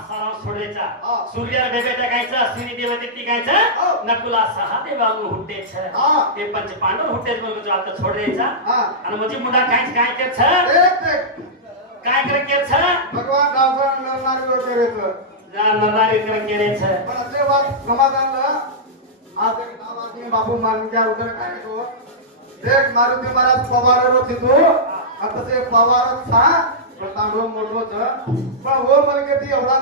सारा सोडायचा हा. सूर्याला बेबे टाकायचं अश्विनी देवते हा. टिकायचं नकुला सहा देवांग हुट्टेच हा. ते पंच पांडव हुट्टेच म्हणून जो आता सोडायचा हा. आणि म्हणजे मुंडा काय केच एक काय करे केच भगवान गावचा नरनारी वगैरेचं जा नरनारी करे केच पण ते वाद समाधानला आज एक नावाची बापू मानक्या उतर काय तो देख मारुती महाराज पवार होती तू आता ते पवार था तांडव मोठो पण हो म्हणजे ती एवढा